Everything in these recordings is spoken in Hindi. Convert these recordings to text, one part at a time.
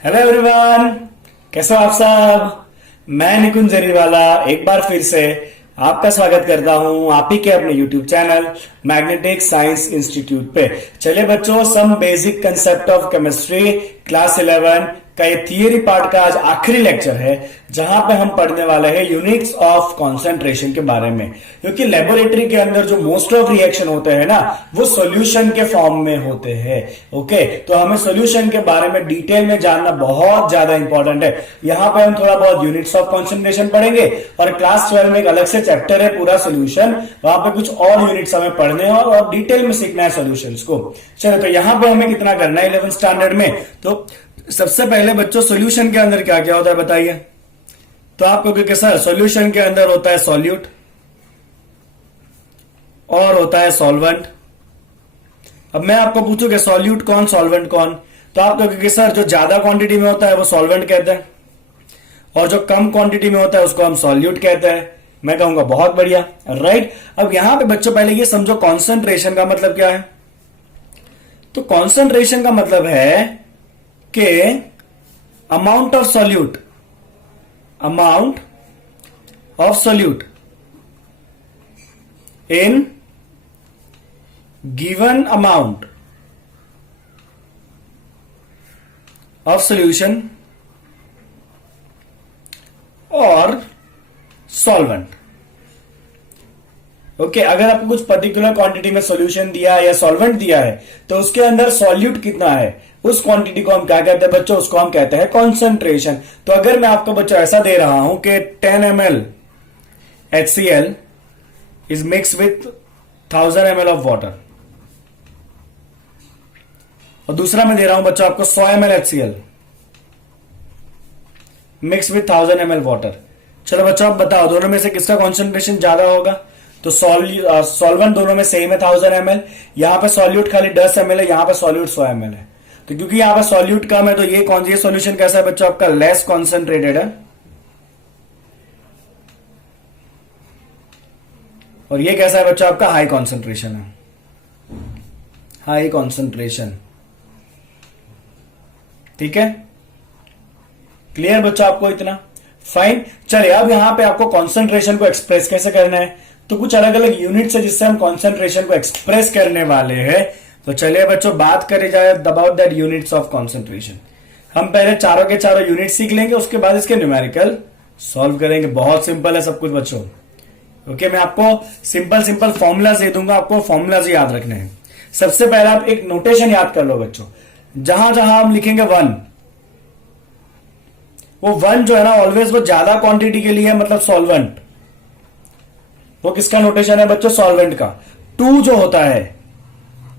हेलो एवरीवन, कैसे हो आप सब। मैं निकुंज जरीवाला एक बार फिर से आपका स्वागत करता हूं आप ही के अपने YouTube channel magnetic science institute पे। चलिए बच्चों, some basic concept of chemistry class 11 का ये थियरी पार्ट का आज आखिरी लेक्चर है, जहां पे हम पढ़ने वाले हैं यूनिट्स ऑफ कंसंट्रेशन के बारे में। क्योंकि लेबोरेटरी के अंदर जो मोस्ट ऑफ रिएक्शन होते हैं ना, वो सॉल्यूशन के फॉर्म में होते हैं। ओके, तो हमें सॉल्यूशन के बारे में डिटेल में जानना बहुत ज्यादा इंपॉर्टेंट है। यहां पे हम थोड़ा बहुत यूनिट्स ऑफ कंसंट्रेशन पढ़ेंगे और क्लास 12 में एक अलग से चैप्टर है पूरा सॉल्यूशन, वहां पे कुछ और यूनिट्स हमें पढ़ने हैं और डिटेल में सीखना है सॉल्यूशंस को। चलो, तो यहां पे हमें कितना करना है 11th स्टैंडर्ड में। तो सबसे पहले बच्चों, सॉल्यूशन के अंदर क्या क्या होता है बताइए। तो आप कहोगे कि सर सॉल्यूशन के अंदर होता है सॉल्यूट और होता है सॉल्वेंट। अब मैं आपको पूछूं कि सॉल्यूट कौन सॉल्वेंट कौन, तो आप कहोगे कि सर जो ज्यादा क्वांटिटी में होता है वो सॉल्वेंट कहते हैं और जो कम क्वांटिटी में होता है उसको हम सॉल्यूट कहते हैं। मैं कहूंगा बहुत बढ़िया, राइट। अब यहां पे बच्चों पहले ये समझो कॉन्सेंट्रेशन का मतलब क्या है। तो कॉन्सेंट्रेशन का मतलब है कि amount of solute in given amount of solution और सॉल्वेंट। ओके, अगर आपको कुछ पर्टिकुलर क्वांटिटी में सॉल्यूशन दिया है या सॉल्वेंट दिया है तो उसके अंदर सॉल्यूट कितना है, उस क्वांटिटी को हम क्या कहते हैं बच्चों, उसको हम कहते हैं कॉन्सेंट्रेशन। तो अगर मैं आपको बच्चों ऐसा दे रहा हूं कि 10 ml HCl is mix with 1000 ml of water, और दूसरा मैं दे रहा हूं बच्चों आपको 100 ml HCl mix with 1000 ml water. चलो बच्चों आप बताओ दोनों में से किसका कॉन्सेंट्रेशन ज्यादा होगा। तो सॉल्वेंट दोनों में सेम है 1000 ml, यहां पे सॉल्यूट खाली 10 ml है, यहां पे सॉल्यूट 100 ml है। तो क्योंकि यहां पे सॉल्यूट कम है तो ये सॉल्यूशन कैसा है बच्चों आपका, लेस कॉन्सेंट्रेटेड है, और ये कैसा है बच्चों आपका, हाई कॉन्सेंट्रेशन है, हाई कॉन्सेंट्रेशन। ठीक है, क्लियर बच्चों आपको इतना, फाइन। चलिए अब यहां पे आपको कॉन्सेंट्रेशन को एक्सप्रेस कैसे करना है, तो कुछ अलग अलग यूनिट्स है जिससे हम कॉन्सेंट्रेशन को एक्सप्रेस करने वाले हैं। तो चलिए बच्चों बात करी जाए about that units of concentration. हम पहले चारों के चारों यूनिट सीख लेंगे, उसके बाद इसके न्यूमेरिकल सॉल्व करेंगे। बहुत सिंपल है सब कुछ बच्चों। ओके, मैं आपको सिंपल फॉर्मूलाज दे दूंगा, आपको फॉर्मूलाज याद रखने हैं। सबसे पहले आप एक नोटेशन याद कर लो बच्चों, जहां जहां हम लिखेंगे 1, वो 1 जो है ना ऑलवेज वो ज्यादा क्वांटिटी के लिए है, मतलब सॉल्वेंट। वो किसका नोटेशन है बच्चों, सॉल्वेंट का। 2 जो होता है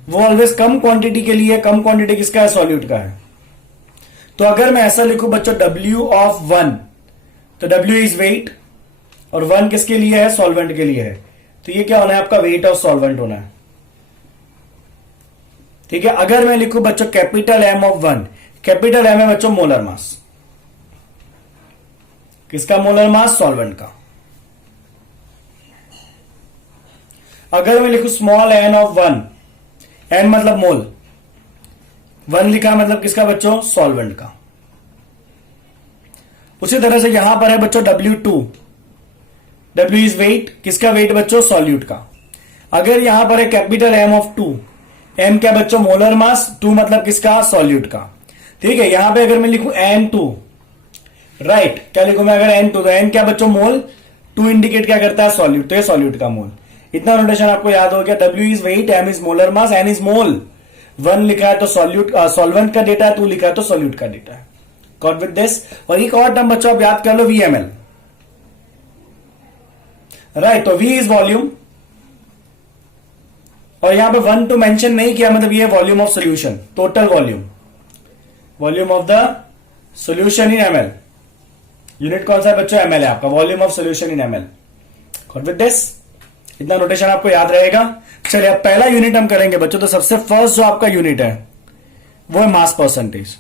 वो ऑलवेज कम क्वांटिटी के लिए, कम क्वांटिटी किसका है, सॉल्यूट का है। तो अगर मैं ऐसा लिखूं बच्चों W ऑफ 1, तो W इज वेट और 1 किसके लिए है, सॉल्वेंट के लिए है। तो ये क्या होना है आपका, वेट ऑफ सॉल्वेंट होना है। ठीक है, अगर मैं लिखूं बच्चों capital M of 1, capital M है बच्चों मोलर मास, किसका मोलर मास, सॉल्वेंट का। अगर मैं लिखूं स्मॉल n ऑफ 1, n मतलब मोल, 1 लिखा मतलब किसका बच्चों, सॉल्वेंट का। उसी तरह से यहां पर है बच्चों W2, W इज वेट, किसका वेट बच्चों, सॉल्यूट का। अगर यहां पर है कैपिटल M ऑफ 2, M क्या बच्चों, मोलर मास, 2 मतलब किसका, सॉल्यूट का। ठीक है, यहां पे अगर मैं लिखूं N2, राइट, क्या लिखूं मैं अगर N2, तो N क्या बच्चों, मोल, 2 इंडिकेट क्या करता है, सॉल्यूट, तो ये सॉल्यूट का मोल। इतना नोटेशन आपको याद हो गया। W is weight, M is molar mass, N is mole. 1 लिखा है तो सॉल्वेंट का डेटा है, 2 लिखा है तो सॉल्यूट का डेटा है। Got with this. और एक और टर्म बच्चों आप याद कर लो, VML, राइट। तो V इज वॉल्यूम, और यहां पे 1 to मेंशन नहीं किया, मतलब ये volume of solution, total volume, volume of the solution in ml। Unit कौन सा है बच्चों, ml है आपका, volume of solution in ml। Got with this, इतना नोटेशन आपको याद रहेगा। चलिए अब पहला यूनिट हम करेंगे बच्चों। तो सबसे फर्स्ट जो आपका यूनिट है वो है मास परसेंटेज।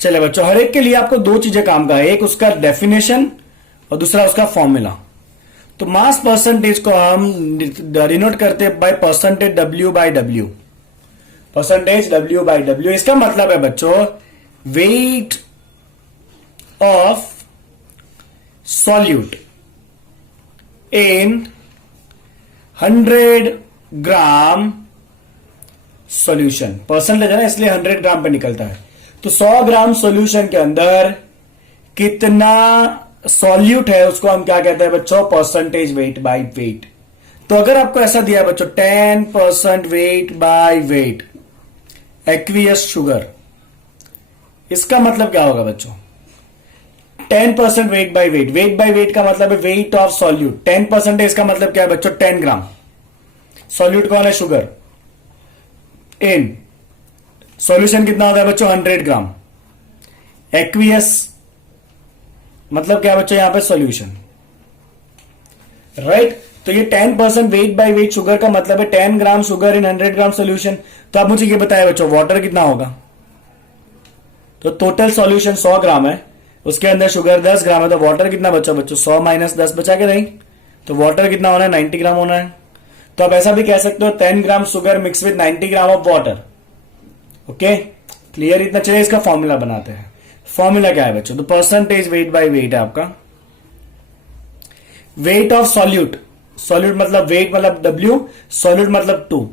चलिए बच्चों, हर एक के लिए आपको 2 चीजें काम का है, एक उसका डेफिनेशन और दूसरा उसका फॉर्मूला। तो मास परसेंटेज को हम डिनोट करते हैं by percentage W by W। Percentage W/W। इसका मतलब है बच्चों weight of solute in 100 gram solution. Percentage है ना, इसलिए 100 ग्राम पे निकलता है। तो 100 ग्राम सॉल्यूशन के अंदर कितना सॉल्यूट है उसको हम क्या कहते हैं बच्चों, परसेंटेज वेट बाय वेट। तो अगर आपको ऐसा दिया है बच्चों 10% wait by wait aqueous sugar, इसका मतलब क्या होगा बच्चों, 10% wait by wait, wait by wait का मतलब है वेट ऑफ सॉल्यूट। 10% है, इसका मतलब क्या है बच्चों 10 ग्राम। सॉल्यूट कौन है, शुगर। इन सॉल्यूशन कितना होता है बच्चों 100 ग्राम। एक्वियस मतलब क्या बच्चों यहां पे सॉल्यूशन, राइट। तो ये 10% वेट बाय वेट शुगर का मतलब है 10 gram sugar in 100 gram solution. तो आप मुझे ये बताया बच्चों वाटर कितना होगा। तो टोटल सॉल्यूशन 100 ग्राम है, उसके अंदर शुगर 10 ग्राम है, तो वाटर कितना बचा बच्चों, 100 माइनस 10 बचा के नहीं, तो वाटर कितना होना है 90 ग्राम होना है। तो आप ऐसा भी कह सकते हो 10 gram sugar mix with 90 gram of water. Okay clear, इतना चाहिए। इसका फॉर्मूला बनाते हैं। फॉर्मूला क्या है बच्चों, तो परसेंटेज वेट बाय वेट है आपका वेट ऑफ सॉल्यूट, सॉल्यूट मतलब वेट मतलब W, सॉल्यूट मतलब 2,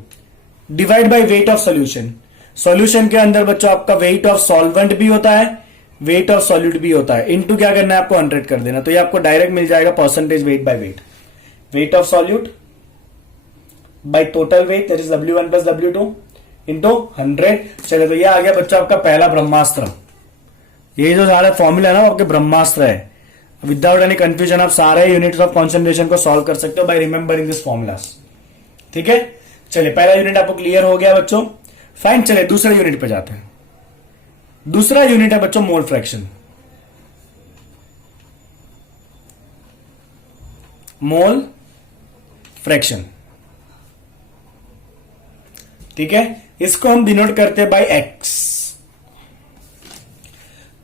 divide by weight of solution. Solution के अंदर बच्चों आपका वेट ऑफ सॉल्वेंट भी होता है, वेट ऑफ सॉल्यूट भी होता है, इनटू क्या करना है आपको 100 कर देना। तो ये आपको डायरेक्ट मिल जाएगा percentage weight by wait, wait of solute by total wait that is W1 plus W2 into 100। चले तो ये आ गया बच्चों आपका पहला ब्रह्मास्त्र। ये जो सारा फॉर्मूला है ना वो आपके ब्रह्मास्त्र है। विदाउट एनी कंफ्यूजन आप सारे यूनिट्स ऑफ कॉन्सेंट्रेशन को सॉल्व कर सकते हो बाय रिमेंबरिंग दिस फॉर्मूलास। ठीक है, चलिए पहला यूनिट आपको क्लियर हो गया बच्चों। फाइन, चलिए दूसरे यूनिट पे जाते हैं। दूसरा यूनिट है बच्चों मोल फ्रैक्शन। मोल फ्रैक्शन, ठीक है, इसको हम डिनोट करते हैं बाय एक्स।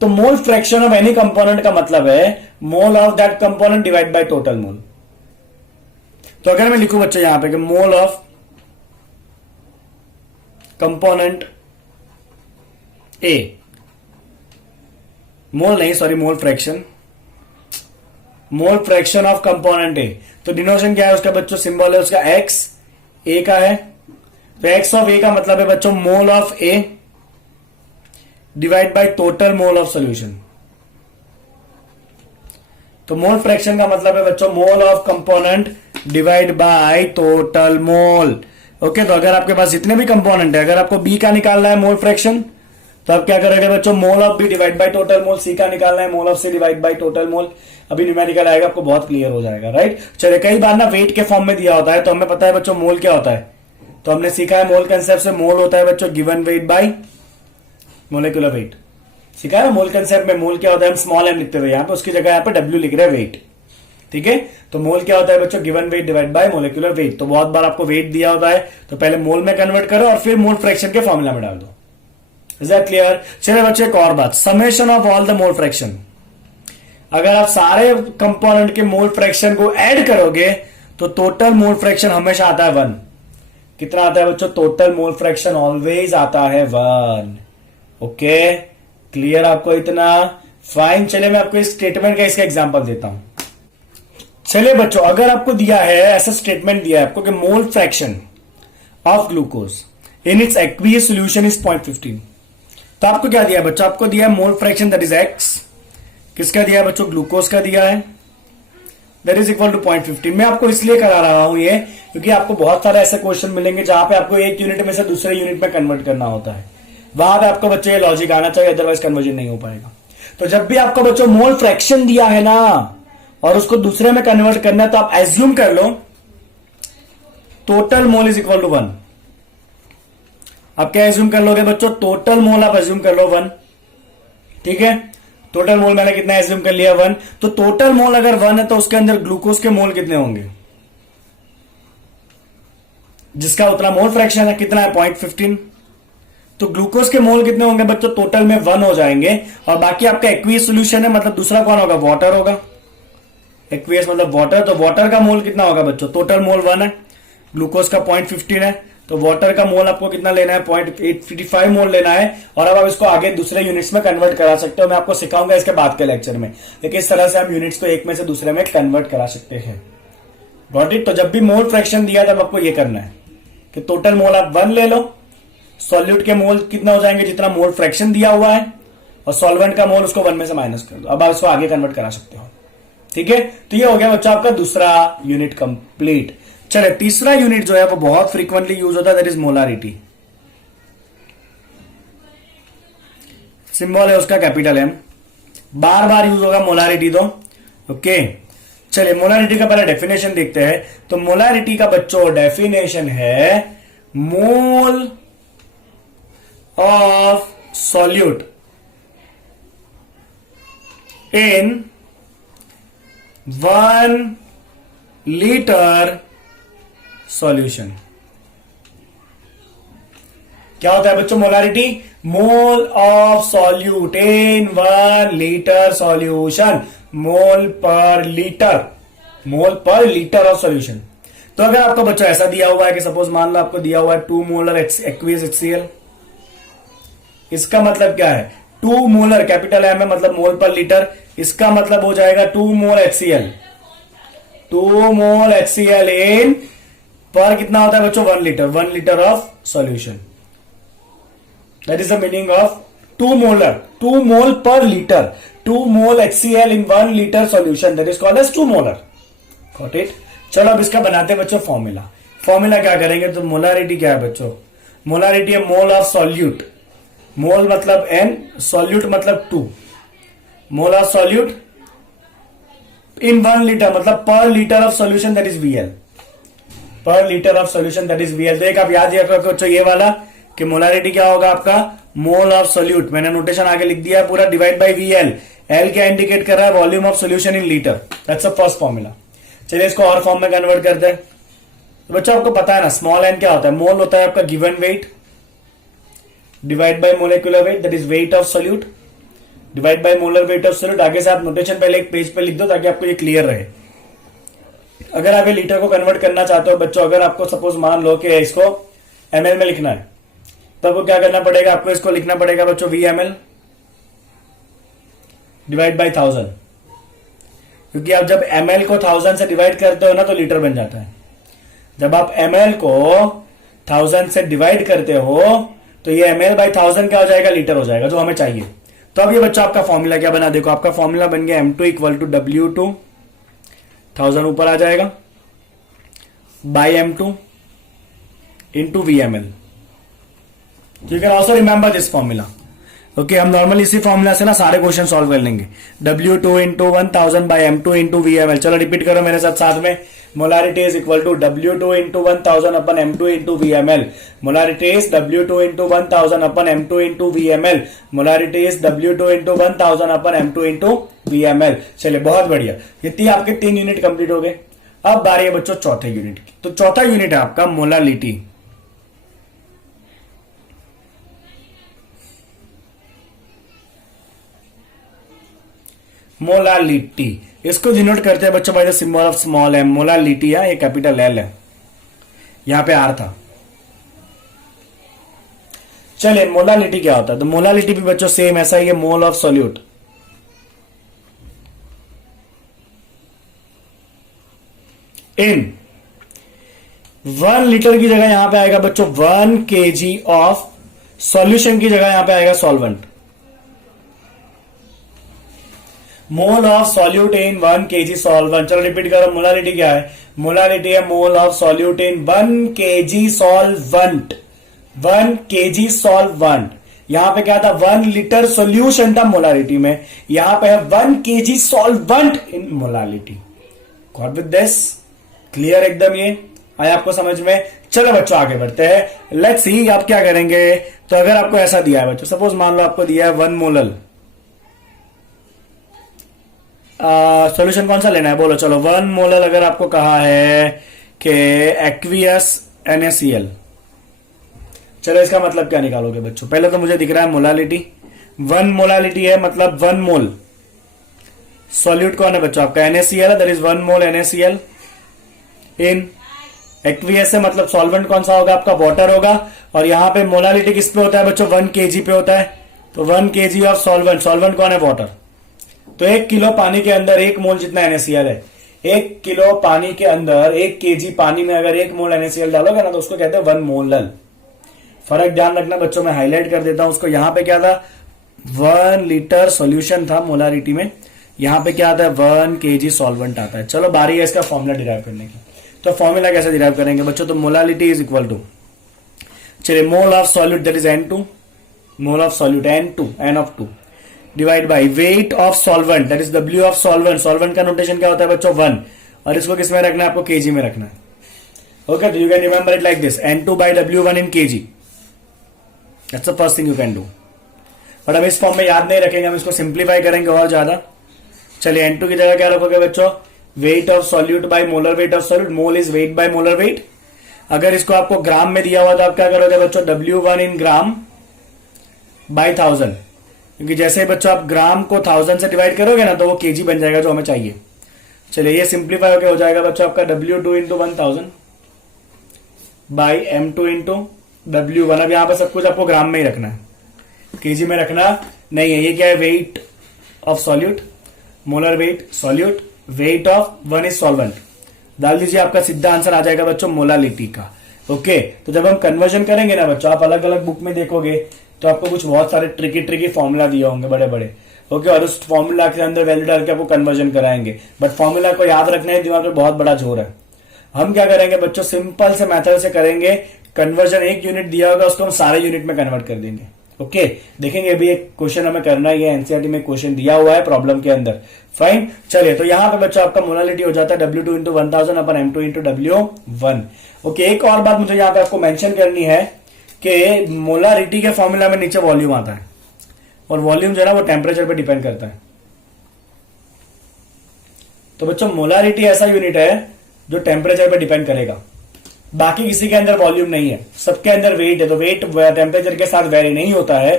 तो mole fraction of any component का मतलब है mole of that component divide by total मोल। तो अगर मैं लिखूं बच्चों यहां पे कि मोल ऑफ कंपोनेंट ए, मोल नहीं sorry mole fraction, mole fraction of component ए, तो डिनोशन क्या है उसका बच्चों, सिंबल है उसका एक्स, ए का है। तो एक्स ऑफ ए का मतलब है बच्चों mole of A divide by total mole of solution. तो मोल फ्रैक्शन का मतलब है बच्चों mole of component divide by total mole. Okay, तो अगर आपके पास जितने भी कंपोनेंट है, अगर आपको बी का निकालना है मोल फ्रैक्शन, तो आप क्या करेंगे बच्चों, mole of B divide by total mole. C का निकालना है mole of C divide by total mole. अभी न्यूमेरिकल आएगा आपको बहुत क्लियर हो जाएगा, राइट। चलिए, कई बार ना वेट के फॉर्म में दिया होता है, तो हमें पता है बच्चों मोल क्या होता है। तो हमने सीखा है मोल कंसेप्ट से, मोल होता है बच्चों given weight by molecular weight. सीखा है मोल कंसेप्ट में मोल क्या होता है, हम स्मॉल एम लिखते थे यहां पे, उसकी जगह यहां पे W लिख रहे हैं वेट। ठीक है, तो मोल क्या होता है बच्चों, given weight divide by molecular weight. तो बहुत बार आपको वेट दिया होता है तो पहले मोल में कन्वर्ट करो और फिर मोल फ्रैक्शन के फॉर्मूला में डाल दो। Is that clear. चलिए बच्चों एक और बात, summation of all the mole fraction. अगर आप सारे कंपोनेंट के मोल फ्रैक्शन को ऐड करोगे तो टोटल मोल फ्रैक्शन हमेशा आता है 1। कितना आता है बच्चों, टोटल मोल फ्रैक्शन ऑलवेज आता है 1। ओके क्लियर आपको इतना, फाइन। चलिए मैं आपको इस स्टेटमेंट का इसका एग्जांपल देता हूं। चलिए बच्चों, अगर आपको दिया है ऐसा स्टेटमेंट दिया है आपको कि mole fraction of glucose in its aqueous solution is 0.15, तो आपको क्या दिया है बच्चों, आपको दिया है mole fraction that is x. किसका दिया है बच्चों, ग्लूकोज का दिया है, दैट इज इक्वल टू 0.15। मैं आपको इसलिए करा रहा हूं ये क्योंकि आपको बहुत सारे ऐसे क्वेश्चन मिलेंगे जहां पे आपको एक यूनिट में से दूसरे यूनिट में कन्वर्ट करना होता है। वहां पे आपको बच्चों ये लॉजिक आना चाहिए, अदरवाइज कन्वर्जन नहीं हो पाएगा। तो जब भी आपको बच्चों मोल फ्रैक्शन दिया है ना और उसको दूसरे में कन्वर्ट करना है, तो आप एज्यूम कर लो total mole is equal to 1। आप क्या एज्यूम कर लोगे बच्चों, टोटल मोल आप एज्यूम कर लो 1। ठीक है, टोटल मोल मैंने कितना एज्यूम कर लिया 1। तो टोटल मोल अगर 1 है तो उसके अंदर ग्लूकोज के मोल कितने होंगे, जिसका उतना मोल फ्रैक्शन है, कितना है 0.15। तो ग्लूकोज के मोल कितने होंगे बच्चों, टोटल में 1 हो जाएंगे। और बाकी आपका एक्वियस सॉल्यूशन है, मतलब दूसरा कौन होगा, वाटर होगा। एक्वियस मतलब वाटर, तो वाटर का मोल कितना होगा बच्चों, टोटल मोल 1 है, ग्लूकोज का 0.15 है, तो वाटर का मोल आपको कितना लेना है, 0.855 मोल लेना है। और अब आप इसको आगे दूसरे यूनिट्स में कन्वर्ट करा सकते हो, मैं आपको सिखाऊंगा इसके बाद के लेक्चर में, लेकिन इस तरह से हम यूनिट्स को एक में से दूसरे में कन्वर्ट करा सकते हैं। Got it. तो जब भी मोल फ्रैक्शन दिया तब आपको ये करना है कि टोटल मोल आप 1 ले लो, सॉल्यूट के मोल कितना हो जाएंगे जितना मोल फ्रैक्शन दिया हुआ है, और सॉल्वेंट का मोल उसको 1 में से माइनस कर दो। अब आप इसको आगे कन्वर्ट करा सकते हो। ठीक है, तो ये हो गया बच्चा आपका दूसरा यूनिट कंप्लीट। चले, तीसरा यूनिट जो है वो बहुत फ्रीक्वेंटली यूज होता है, दैट इज मोलारिटी। सिंबल है उसका कैपिटल एम, बार बार यूज होगा मोलारिटी तो। ओके, चलिए मोलारिटी का पहले डेफिनेशन देखते हैं। तो मोलारिटी का बच्चों डेफिनेशन है mole of solute in 1 litre solution. क्या होता है बच्चों molarity? Mole of solute in 1 litre solution, mole per litre, mole per litre of solution. तो अगर आपको बच्चों ऐसा दिया हुआ है कि सपोज मान लो आपको दिया हुआ है 2 मोलर एक्वियस HCl, इसका मतलब क्या है? 2 मोलर कैपिटल एम है मतलब मोल पर लीटर, इसका मतलब हो जाएगा 2 मोल HCl, 2 मोल HCl इन पर कितना होता है बच्चों? 1 litre, 1 litre of solution. That is the meaning of 2 molar, 2 mole per litre, 2 mole HCl in 1 litre solution, that is called as 2 molar. Got it. चलो अब इसका बनाते हैं बच्चों फॉर्मूला। फॉर्मूला क्या करेंगे? तो मोलारिटी क्या है बच्चों? मोलारिटी है मोल ऑफ सॉल्यूट, मोल मतलब n, सॉल्यूट मतलब 2, मोल ऑफ सॉल्यूट इन 1 लीटर मतलब पर litre of solution, that is VL, पर litre of solution that is VL। तो एक आप याद रखो बच्चों ये वाला कि मोलारिटी क्या होगा आपका? मोल ऑफ सॉल्यूट, मैंने नोटेशन आगे लिख दिया पूरा, डिवाइड बाय VL। L क्या इंडिकेट कर रहा है? Volume of solution in litre, that's the first formula. चलिए इसको और फॉर्म में कन्वर्ट करते हैं। तो बच्चों आपको पता है ना स्मॉल n क्या होता है? मोल होता है आपका given weight divide by molecular weight, that is wait of solute divide by molar weight of solute. आगे से आप नोटेशन पहले एक पेज पे लिख दो ताकि आपको ये क्लियर रहे। अगर आप ये लीटर को कन्वर्ट करना चाहते हो बच्चों, अगर आपको सपोज मान लो कि इसको ml में लिखना है, तो आपको क्या करना पड़ेगा? आपको इसको लिखना पड़ेगा बच्चों VML डिवाइड बाय 1000, क्योंकि आप जब ml को 1000 से डिवाइड करते हो ना तो लीटर बन जाता है। जब आप ml को 1000 से डिवाइड करते हो तो ये ml बाय 1000 क्या हो जाएगा? लीटर हो जाएगा, जो हमें चाहिए। तो अब ये बच्चा आपका फॉर्मूला क्या बना? देखो आपका फॉर्मूला बन गया M2 इक्वल टू W2, 1000 ऊपर आ जाएगा, by M2 into VML। You can also remember this formula. Okay, हम नॉर्मली इसी फॉर्मूला से ना सारे क्वेश्चन सॉल्व कर लेंगे। W2 into 1000 by M2 into VML। चलो रिपीट करो मेरे साथ साथ में। Molarity is equal to W2 into 1000 upon M2 into VML। Molarity is W2 into 1000 upon M2 into VML। Molarity is W2 into 1000 upon M2 into VML। चलिए बहुत बढ़िया, ये आपके 3 यूनिट कंप्लीट हो गए। अब बारी है बच्चों चौथे यूनिट की। तो चौथा यूनिट है आपका मोलालिटी। मोलालिटी इसको डिनोट करते हैं बच्चों by the symbol of small m। Molality है, ये कैपिटल L है, यहां पे R था। चलिए मोलालिटी क्या होता है? तो मोलालिटी भी बच्चों सेम ऐसा ही है, mole of solute in 1 litre की जगह यहां पे आएगा बच्चों 1 kg ऑफ सॉल्यूशन की जगह यहां पे आएगा solvent. Mole of solute in 1 kg solvent. चलो रिपीट करो, मोलालिटी क्या है? मोलालिटी है mole of solute in 1 kg solvent, 1 kg solvent. यहां पे क्या था? 1 लीटर सॉल्यूशन था मोलालिटी में, यहां पे है 1 kg solvent in molality. Got with this? Clear एकदम? ये आया आपको समझ में? चलो बच्चों आगे बढ़ते हैं। लेट्स सी आप क्या करेंगे। तो अगर आपको ऐसा दिया है बच्चों, सपोज मान लो आपको दिया है 1 मोलर सॉल्यूशन, कौन सा लेना है बोलो? चलो 1 मोलर अगर आपको कहा है कि एक्वियस NaCl, चलो इसका मतलब क्या निकालोगे बच्चों? पहले तो मुझे दिख रहा है मोलालिटी, 1 मोलालिटी है मतलब 1 मोल। सॉल्यूट कौन है बच्चों? आपका NaCl है, that is 1 mole NaCl in aqueous से मतलब सॉल्वेंट कौन सा होगा आपका, वाटर होगा। और यहाँ पे मोलालिटी किस पे होता है बच्चों, 1 kg पे होता है। तो 1 kg ऑफ सॉल्वेंट, सॉल्वेंट कौन है, वाटर। तो 1 किलो पानी के अंदर 1 मोल जितना NaCl है। 1 किलो पानी के अंदर 1 kg पानी में अगर 1 मोल NaCl डालोगे ना तो उसको कहते हैं 1 मोलल। फर्क ध्यान रखना बच्चों, मैं हाईलाइट कर देता हूं उसको। यहां पे क्या था, 1 लीटर सॉल्यूशन था मोलारिटी में, यहां पे क्या आता है 1 kg सॉल्वेंट आता है। चलो बारी है इसका फॉर्मूला डिराइव करने की। तो फॉर्मूला कैसे डिराइव करेंगे बच्चों, तो मोलालिटी इज इक्वल टू, चलिए मोल of solute that is N2, mole of solute N of 2 divide by weight of solvent that is W of solvent. Solvent का नोटेशन क्या होता है बच्चों, 1, और इसको किस में रखना है आपको, kg में रखना है। ओके, तो you can remember it like this, N2 by W1 in kg, that's the first thing you can do. But हम इस फॉर्म में याद नहीं रखेंगे, हम इसको सिंप्लीफाई करेंगे और ज्यादा। चलिए N2 की जगह क्या रखोगे बच्चों, weight of solute by molar weight of solute, mole is weight by molar weight. अगर इसको आपको ग्राम में दिया हुआ तो आप क्या करोगे बच्चों, W1 in ग्राम बाय 1000, क्योंकि जैसे ही बच्चों आप ग्राम को 1000 से डिवाइड करोगे ना तो वो kg बन जाएगा जो हमें चाहिए। चलिए ये सिंप्लीफाई होकर हो जाएगा बच्चों आपका W2 into 1000 by M2 into W1। अब यहां पर सब कुछ आपको ग्राम में ही रखना है, kg में रखना नहीं है। ये क्या है, wait of solute, molar weight solute, weight of 1 is solvent, डाल दीजिए, आपका सीधा आंसर आ जाएगा बच्चों मोलालिटी का। ओके, तो जब हम कन्वर्जन करेंगे ना बच्चों, आप अलग अलग बुक में देखोगे तो आपको कुछ बहुत सारे ट्रिकी फॉर्मूला दिए होंगे बड़े बड़े। ओके, और उस फॉर्मूला के अंदर वैल्यू डाल के आपको कन्वर्जन कराएंगे, बट फॉर्मूला को याद रखने है, दिमाग में बहुत बड़ा जोर है। हम क्या करेंगे बच्चों, सिंपल से मेथड से करेंगे कन्वर्जन। 1 यूनिट दिया होगा उसको हम सारे यूनिट में कन्वर्ट कर देंगे। ओके, देखेंगे अभी एक क्वेश्चन हमें करना है, ये एनसीईआरटी में क्वेश्चन दिया हुआ है प्रॉब्लम के अंदर। फाइन, चलिए तो यहां पे बच्चों आपका मोलालिटी हो जाता है W2 into 1000 upon M2 into W1। Okay, एक और बात मुझे यहां पे आपको मेंशन करनी है कि मोलारिटी के फॉर्मूला में नीचे वॉल्यूम आता है, और वॉल्यूम जो है ना वो टेम्परेचर पे डिपेंड करता है। तो बच्चों मोलारिटी ऐसा यूनिट है जो टेम्परेचर पे डिपेंड करेगा, बाकी किसी के अंदर वॉल्यूम नहीं है, सबके अंदर वेट है। तो वेट टेम्परेचर के साथ वेरी नहीं होता है,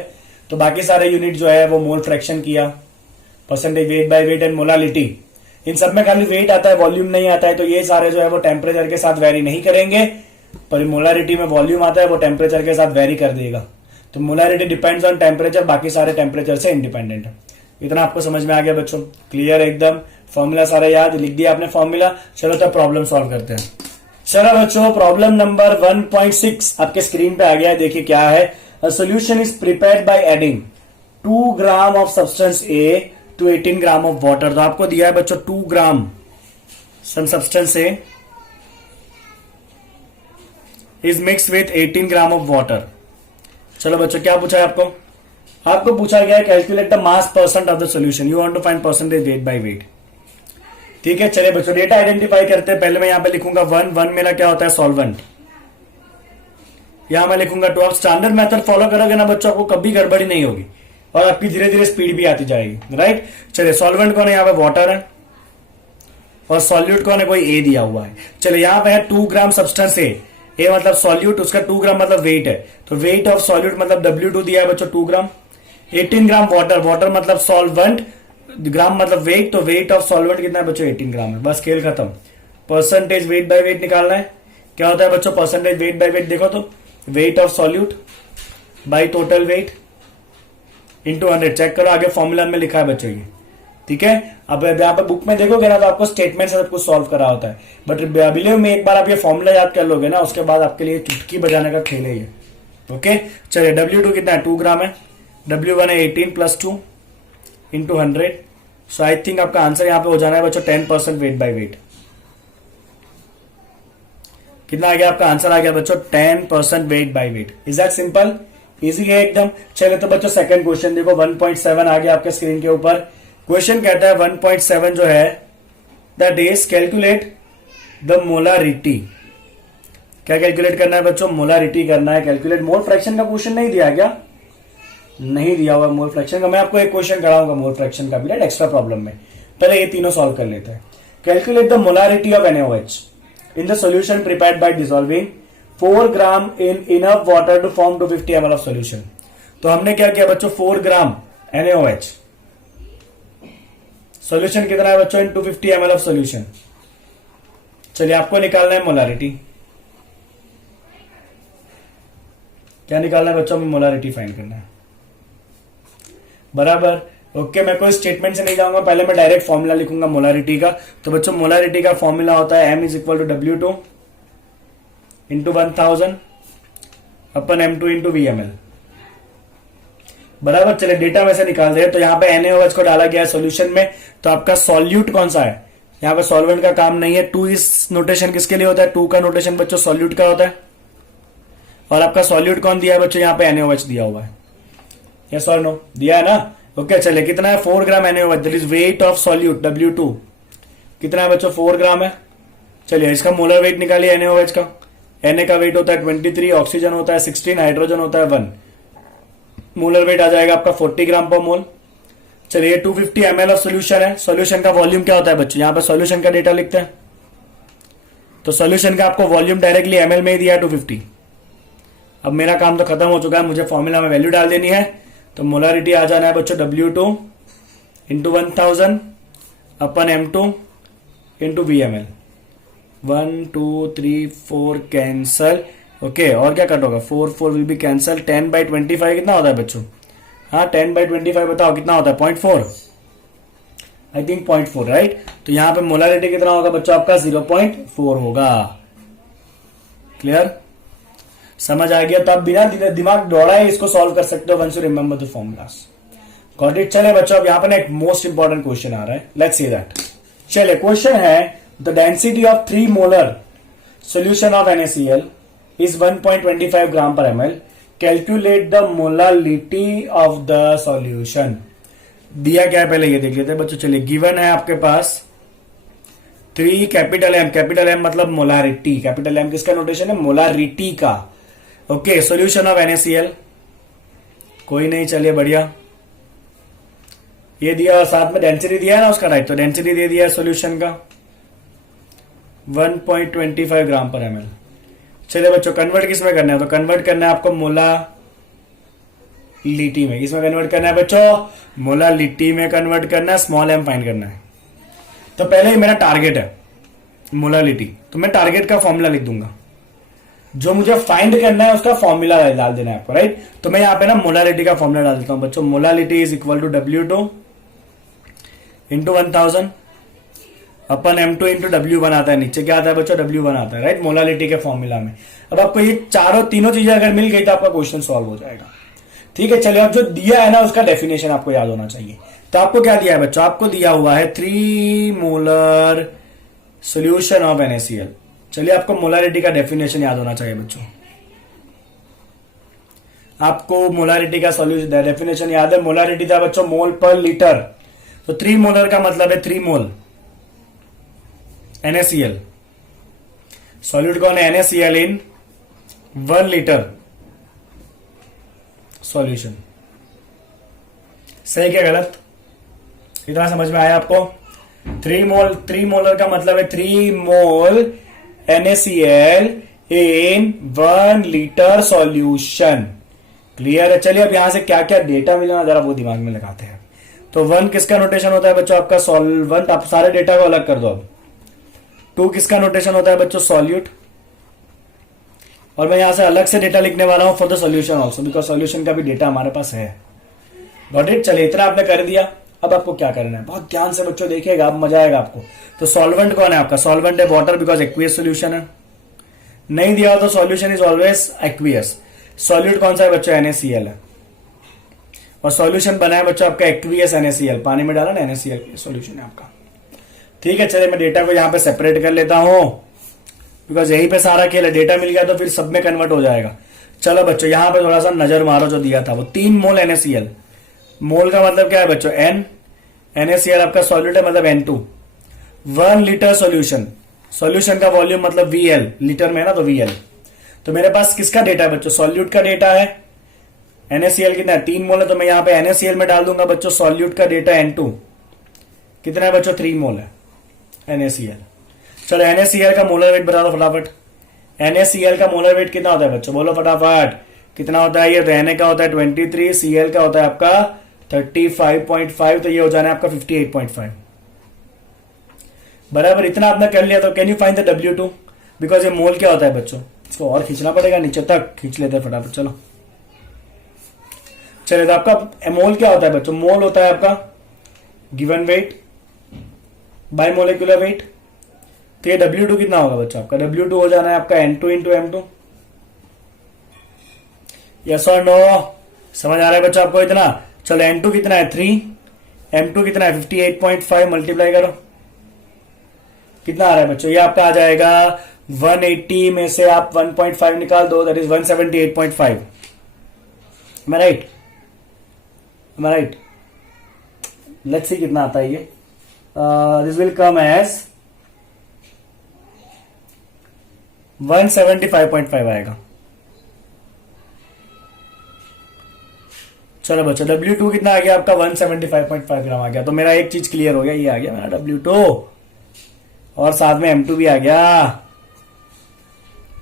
तो बाकी सारे यूनिट जो है वो मोल फ्रैक्शन किया, percentage weight by weight and molality, इन सब में खाली वेट आता है, वॉल्यूम नहीं आता है। तो ये सारे जो है वो टेम्परेचर के साथ वेरी नहीं करेंगे, पर मोलारिटी में वॉल्यूम आता है, वो टेम्परेचर के साथ वेरी कर देगा। तो मोलारिटी डिपेंड्स ऑन टेम्परेचर, बाकी सारे टेम्परेचर से इंडिपेंडेंट है। इतना आपको समझ में आ गया बच्चों, क्लियर एकदम, फॉर्मूला सारा याद, लिख दिया आपने फॉर्मूला। चलो तो प्रॉब्लम सॉल्व करते हैं। चलो बच्चों, प्रॉब्लम नंबर 1.6 आपके स्क्रीन पे आ गया है, देखिए क्या है। A solution is prepared by adding 2 gram of substance A to 18 gram of water. तो आपको दिया है बच्चों 2 gram some substance A is mix with 18 gram of water. चलो बच्चों क्या पूछा है आपको पूछा गया है calculate the mass percent of the solution, you want to find percentage weight by weight. ठीक है, चलिए बच्चों डेटा आइडेंटिफाई करते हैं। पहले मैं यहां पे लिखूंगा 1 मेरा क्या होता है, सॉल्वेंट। यहां मैं लिखूंगा 2। आप स्टैंडर्ड मेथड फॉलो करोगे ना बच्चों, आपको कभी गड़बड़ी नहीं होगी और आपकी धीरे धीरे स्पीड भी आती जाएगी। राइट, चलिए सॉल्वेंट कौन है, यहां पे वाटर है, और सॉल्यूट कौन है, कोई ए दिया हुआ है। चलिए यहां पे है 2 ग्राम सब्सटेंस ए मतलब सॉल्यूट, उसका 2 ग्राम मतलब वेट है, तो वेट ऑफ सॉल्यूट मतलब W2 दिया है बच्चों 2 ग्राम। 18 ग्राम वाटर मतलब सॉल्वेंट, ग्राम मतलब वेट, तो वेट ऑफ सॉल्वेंट कितना है बच्चों, 18 ग्राम है। बस खेल खत्म। परसेंटेज वेट बाय वेट निकालना है। क्या होता है बच्चों परसेंटेज वेट बाय वेट, देखो तो weight of solute by total weight into 100। Check करो आगे फॉर्मूला में लिखा है बच्चों ये, ठीक है। अब यहाँ पे बुक में देखोगे ना तो आपको स्टेटमेंट से सब कुछ सॉल्व करा होता है, बट बिलीव में एक बार आप ये फॉर्मूला याद कर लोगे ना, उसके बाद आपके लिए चुटकी बजाने का खेल है ये। ओके, चलिए W2 कितना है, 2 ग्राम है, W1 है 18 + 2 इंटू 100। सो आई थिंक आपका आंसर यहाँ पे हो जाना है बच्चों 10% वेट बाय वेट। कितना आ गया आपका आंसर, आ गया बच्चों 10% wait by wait. Is that simple, easy है एकदम। चलिए तो बच्चों सेकंड क्वेश्चन देखो, 1.7 आ गया आपके स्क्रीन के ऊपर। क्वेश्चन कहता है 1.7 जो है that is calculate the molarity. क्या कैलकुलेट करना है बच्चों, मोलारिटी करना है कैलकुलेट। मोल फ्रैक्शन का क्वेश्चन नहीं दिया क्या, नहीं दिया हुआ मोल फ्रैक्शन का। मैं आपको एक क्वेश्चन कराऊंगा मोल फ्रैक्शन का भी एक्स्ट्रा प्रॉब्लम में, पहले ये तीनों सॉल्व कर लेते हैं। Calculate the molarity of NaOH in the solution prepared by dissolving 4 gram in enough water to form 250 ml of solution। तो हमने क्या किया बच्चों, 4 ग्राम NaOH, सॉल्यूशन कितना है बच्चों इन 250 ml ऑफ सॉल्यूशन। चलिए आपको निकालना है मोलारिटी। क्या निकालना है बच्चों, मोलारिटी फाइंड करना है, बराबर। ओके, मैं कोई स्टेटमेंट से नहीं जाऊंगा, पहले मैं डायरेक्ट फॉर्मूला लिखूंगा मोलारिटी का। तो बच्चों मोलारिटी का फॉर्मूला होता है M is equal to W2 into 1000 upon M2 into VML, बराबर। चले डेटा में से निकाल रहे हैं, तो यहाँ पे NaOH को डाला गया है सोल्यूशन में, तो आपका सॉल्यूट कौन सा है, यहाँ पे सॉल्वेंट का काम नहीं है। 2 इस नोटेशन किसके लिए होता है, 2 का नोटेशन बच्चों सॉल्यूट का होता है, और आपका सॉल्यूट कौन दिया है बच्चों, यहाँ पे NaOH दिया हुआ है, यस और नो, दिया है ना। ओके चले, कितना है 4 ग्राम NaOH, that is wait of solute W2, कितना है बच्चों 4 ग्राम है। चलिए इसका मोलर वेट निकालिए NaOH का। Na का वेट होता है 23, ऑक्सीजन होता है 16, हाइड्रोजन होता है 1, मोलर वेट आ जाएगा आपका 40 ग्राम पर मोल। चलिए 250 ml ऑफ सोल्यूशन है, सोल्यूशन का वॉल्यूम क्या होता है बच्चों, यहां पर सोल्यूशन का डेटा लिखते हैं, तो सोल्यूशन का आपको वॉल्यूम डायरेक्टली ml में ही दिया है 250। अब मेरा काम तो खत्म हो चुका है, मुझे फॉर्मूला में वैल्यू डाल देनी है, तो मोलारिटी आ जाना है बच्चों W2 into 1000 upon M2 into VML, 1 2 3 4 cancel. Okay, और क्या कट होगा, 4 4 विल बी कैंसल, 10/25 कितना होता है बच्चों, हाँ 10/25 बताओ कितना होता है, 0.4, आई थिंक 0.4 राइट। तो यहां पे मोलारिटी कितना होगा बच्चों आपका 0.4 होगा। क्लियर, समझ आ गया। तो आप बिना दिमाग दौड़ाए इसको सॉल्व कर सकते हो, once you remember the formulas. Got it. चले बच्चों, अब यहां पर ना एक मोस्ट इंपॉर्टेंट क्वेश्चन आ रहा है, लेट्स सी दैट। चले क्वेश्चन है, the density of 3 molar solution of NaCl is 1.25 ग्राम पर ml, calculate the molality of the solution. दिया क्या है पहले ये देख लेते हैं बच्चों। चलिए गिवन है आपके पास 3 कैपिटल M मतलब मोलारिटी, कैपिटल M किसका नोटेशन है, मोलारिटी का। ओके, सॉल्यूशन ऑफ NaCl कोई नहीं, चलिए बढ़िया, ये दिया और साथ में डेंसिटी दिया है ना उसका टाइप, तो डेंसिटी दे दिया है सॉल्यूशन का 1.25 ग्राम पर ml। चलिए बच्चों कन्वर्ट किस में करना है, तो कन्वर्ट करना है आपको मोलालिटी में, किसमें कन्वर्ट करना है बच्चों, मोलालिटी में कन्वर्ट करना है, स्मॉल m फाइंड करना है। तो पहले ही मेरा टारगेट है मोलालिटी, तो मैं टारगेट का फॉर्मूला लिख दूंगा, जो मुझे फाइंड करना है उसका फॉर्मूला डाल देना है आपको, राइट। तो मैं यहां पे ना मोलालिटी का फॉर्मूला डाल देता हूं बच्चों, molality is equal to W2 into 1000 upon M2 into W1 आता है, नीचे क्या आता है बच्चों, W1 आता है, राइट, मोलालिटी के फॉर्मूला में। अब आपको ये तीनों चीजें अगर मिल गई तो आपका क्वेश्चन सॉल्व हो जाएगा। ठीक है, चलिए अब जो दिया है ना उसका डेफिनेशन आपको याद होना चाहिए। तो आपको क्या दिया है बच्चों, आपको दिया हुआ है 3 मोलर सोल्यूशन ऑफ NaCl। चलिए आपको मोलारिटी का डेफिनेशन याद होना चाहिए बच्चों, आपको मोलारिटी का सॉल्यूशन डेफिनेशन याद है। मोलारिटी था बच्चों मोल पर लीटर, तो 3 मोलर का मतलब है 3 मोल NaCl, सॉल्यूट कौन है NaCl इन 1 लीटर सॉल्यूशन। सही क्या गलत, इतना समझ में आया आपको। 3 मोलर का मतलब है 3 मोल NaCl इन 1 लीटर सॉल्यूशन। क्लियर है। चलिए अब यहां से क्या क्या डेटा मिला जरा वो दिमाग में लगाते हैं। तो 1 किसका नोटेशन होता है बच्चों आपका सॉल्वेंट, आप सारे डेटा को अलग कर दो। अब 2 किसका नोटेशन होता है बच्चों सॉल्यूट, और मैं यहां से अलग से डेटा लिखने वाला हूं for the solution also, because solution का भी डेटा हमारे पास है। Got it. चलिए इतना आपने कर दिया, अब आपको क्या करना है, बहुत ध्यान से बच्चों देखिएगा, अब मजा आएगा आपको। तो सॉल्वेंट कौन है आपका, सॉल्वेंट है वाटर, बिकॉज एक्वियस सोल्यूशन है। नहीं दिया हो तो solution is always aqueous. Solute कौन सा है बच्चों NaCl है, और सॉल्यूशन बना है बच्चों आपका एक्वियस NaCl, पानी में डाला ना NaCl सॉल्यूशन है आपका। ठीक है, चलिए मैं डेटा को यहां पे सेपरेट कर लेता हूं, बिकॉज यहीं पे सारा खेल है। डेटा मिल गया तो फिर सब में कन्वर्ट हो जाएगा। चलो बच्चों यहां पे थोड़ा सा नजर मारो, जो दिया था वो 3 मोल NaCl, मोल का मतलब क्या है बच्चों N, NaCl आपका सॉल्यूट है मतलब N2, 1 लीटर सॉल्यूशन, सॉल्यूशन का वॉल्यूम मतलब VL, लीटर में है ना तो VL। तो मेरे पास किसका डेटा है बच्चों, सॉल्यूट का डेटा है। NaCl कितना है 3 मोल है, तो मैं यहां पे NaCl में डाल दूंगा बच्चों सॉल्यूट का डेटा N2 कितना है बच्चों 3 मोल है NaCl। चलो NaCl का मोलर वेट बता दो फटाफट। NaCl का मोलर वेट कितना होता है बच्चों, बोलो फटाफट कितना होता है। ये तो Na का होता है 23, Cl का होता है आपका 35.5, तो ये हो जाना है आपका 58.5 बराबर। इतना आपने कर लिया, तो can you find the W2, because ये मोल क्या होता है बच्चों, इसको और खींचना पड़ेगा नीचे तक, खींच लेते हैं फटाफट। चलो चलिए, तो आपका मोल क्या होता है बच्चों? मोल होता है आपका given weight by molecular weight. तो ये W2 कितना होगा बच्चों? आपका W2 हो जाना है आपका N2 इंटू M2। यस और नो? समझ आ रहा है बच्चों आपको इतना? चलो, N2 कितना है? 3। M2 कितना है? 58.5 मल्टीप्लाई करो, कितना आ रहा है बच्चों? ये आपका आ जाएगा 180 में से आप 1.5 निकाल दो, दैट इज 178.5। मैं राइट? मैं राइट? लेट्स सी कितना आता है ये। दिस विल कम एज 175.5 आएगा। चलो बच्चों, W2 कितना आ गया आपका? 175.5 ग्राम आ गया। तो मेरा एक चीज क्लियर हो गया, ये आ गया मेरा W2 और साथ में M2 भी आ गया।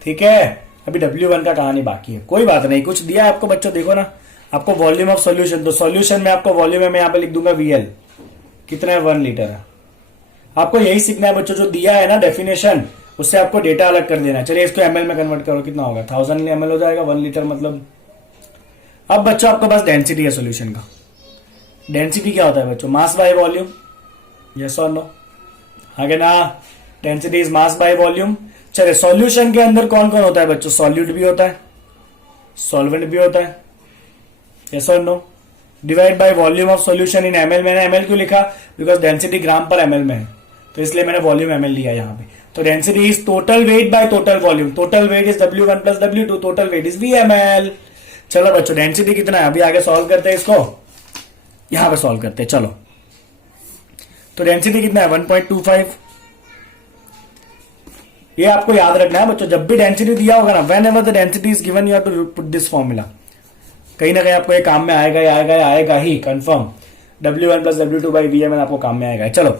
ठीक है, अभी W1 का कहानी बाकी है, कोई बात नहीं। कुछ दिया है आपको बच्चों, देखो ना, आपको वॉल्यूम ऑफ सॉल्यूशन, तो सॉल्यूशन में आपको वॉल्यूम है, मैं यहां पे लिख दूंगा VL, कितना है? 1 लीटर है। आपको यही सीखना है बच्चों, जो दिया है ना डेफिनेशन, उससे आपको डेटा अलग कर देना है। चलिए, इसको ml में कन्वर्ट करो, कितना होगा? 1000 ml हो जाएगा, 1 लीटर मतलब। अब बच्चों आपके पास डेंसिटी है सॉल्यूशन का। डेंसिटी क्या होता है बच्चों? Mass by volume. यस और नो? आगे ना, density is mass by volume. चलिए, सॉल्यूशन के अंदर कौन कौन होता है बच्चों? सॉल्यूट भी होता है, सॉल्वेंट भी होता है। यस और no? Divide by volume of solution in ml। मैंने ml क्यों लिखा? बिकॉज डेंसिटी ग्राम पर ml में है, तो इसलिए मैंने वॉल्यूम ml लिया यहां पे। तो density is total weight by total volume. Total weight is W1 plus W2, total weight is VML। चलो बच्चों, डेंसिटी कितना है? अभी आगे सॉल्व करते हैं इसको, यहां पे सॉल्व करते हैं। चलो, तो डेंसिटी कितना है? 1.25। ये आपको याद रखना है बच्चों, जब भी डेंसिटी दिया होगा ना, whenever the density is given, you have to put this formula. कहीं ना कहीं आपको ये काम में आएगा ही confirm. W1 plus W2 by VML आपको काम में आएगा। चलो,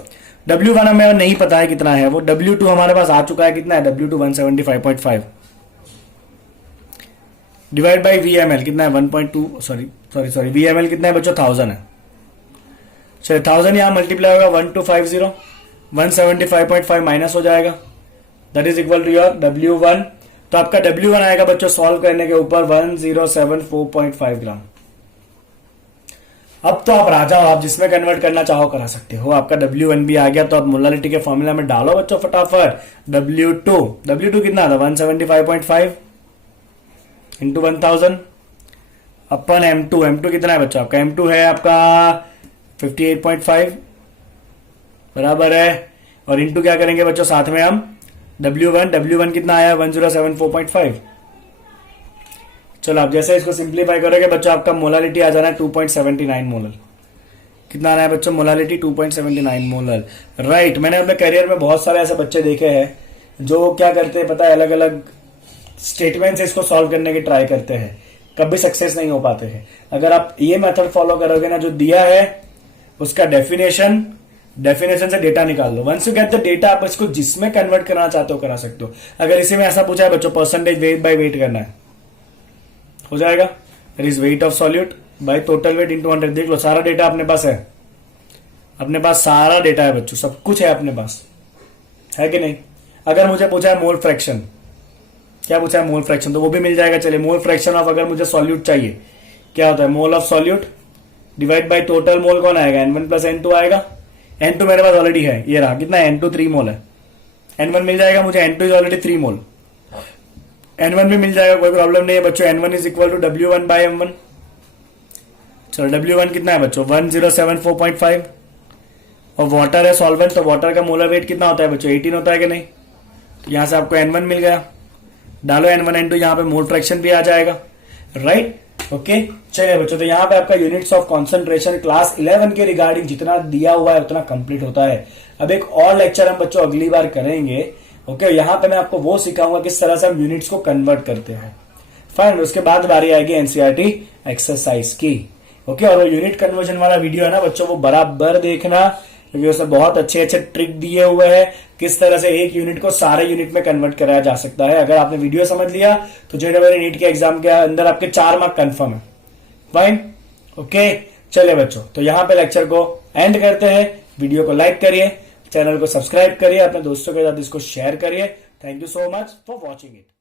W1 हमें नहीं पता है कितना है, वो W2 हमारे पास आ चुका है, कितना है? W2 175.5 डिवाइड बाई VML कितना है? 1.2, सॉरी VML कितना है बच्चों? 1000 है। चलिए, 1000 यहां मल्टीप्लाई होगा 1250, 175.5 माइनस हो जाएगा, that is equal to your W1। तो आपका W1 आएगा बच्चों सॉल्व करने के ऊपर 1074.5 ग्राम। अब तो आप राजा हो, आप जिसमें कन्वर्ट करना चाहो करा सकते हो। आपका W1 भी आ गया, तो आप मोलालिटी के फॉर्मूला में डालो बच्चों फटाफट। W2 कितना था? 175.5 इंटू 1000 अपन M2 कितना है बच्चों? आपका M2 है आपका 58.5 बराबर है, और इंटू क्या करेंगे बच्चों साथ में हम? W1 कितना आया? 1074.5। चलो, आप जैसे इसको सिंप्लीफाई करोगे बच्चों, आपका मोलालिटी आ जाना है 2.79 मोलर। कितना आ रहा है बच्चों मोलालिटी? 2.79 मोलर। राइट। मैंने अपने करियर में बहुत सारे ऐसे बच्चे देखे हैं जो क्या करते हैं पता है, अलग अलग स्टेटमेंट से इसको सॉल्व करने की ट्राई करते हैं, कभी सक्सेस नहीं हो पाते हैं। अगर आप ये मेथड फॉलो करोगे ना, जो दिया है उसका डेफिनेशन से डेटा निकाल लो। Once you get the data, आप इसको जिसमें कन्वर्ट करना चाहते हो करा सकते हो। अगर इसी में ऐसा पूछा है बच्चों, परसेंटेज वेट बाय वेट करना है, हो जाएगा। That is wait of solute by total weight into 100। देख लो, सारा डेटा अपने पास है, अपने पास सारा डेटा है बच्चों, सब कुछ है अपने पास, है कि नहीं? अगर मुझे पूछा है मोल फ्रैक्शन, क्या पूछा है? मोल फ्रैक्शन, तो वो भी मिल जाएगा। चलिए, मोल फ्रैक्शन ऑफ, अगर मुझे सॉल्यूट चाहिए, क्या होता है? Mole of solute divide by total मोल कौन आएगा? N1 प्लस N2 आएगा। N2 मेरे पास ऑलरेडी है, ये रहा, कितना है? N2 3 मोल है। N1 मिल जाएगा मुझे, N2 is already 3 mole. N1 भी मिल जाएगा, कोई प्रॉब्लम नहीं है बच्चों। N1 is equal to W1 bye M1। चलो, W1 कितना है बच्चों? 1074.5, और वाटर है सॉल्वेंट, तो वाटर का मोलर वेट कितना होता है बच्चों? 18 होता है कि नहीं? तो यहां से आपको N1 मिल गया, डालो N1 N2, यहां पे मोल फ्रैक्शन भी आ जाएगा। Right, okay. चलिए बच्चों, तो यहाँ पे आपका यूनिट्स ऑफ कॉन्सेंट्रेशन क्लास 11 के रिगार्डिंग जितना दिया हुआ है उतना कंप्लीट होता है। अब एक और लेक्चर हम बच्चों अगली बार करेंगे, ओके। यहाँ पे मैं आपको वो सिखाऊंगा किस तरह से हम यूनिट्स को कन्वर्ट करते हैं। फाइन, उसके बाद बारी आएगी एनसीईआरटी एक्सरसाइज की, ओके। और वो यूनिट कन्वर्जन वाला वीडियो है ना बच्चों, वो बराबर देखना, क्योंकि उसमें बहुत अच्छे अच्छे ट्रिक दिए हुए हैं किस तरह से एक यूनिट को सारे यूनिट में कन्वर्ट कराया जा सकता है। अगर आपने वीडियो समझ लिया तो जेईई नीट के एग्जाम के अंदर आपके 4 मार्क कंफर्म है। Fine, okay. चलिए बच्चों, तो यहाँ पे लेक्चर को एंड करते हैं। वीडियो को लाइक करिए, चैनल को सब्सक्राइब करिए, अपने दोस्तों के साथ इसको शेयर करिए। Thank you so much for watching it.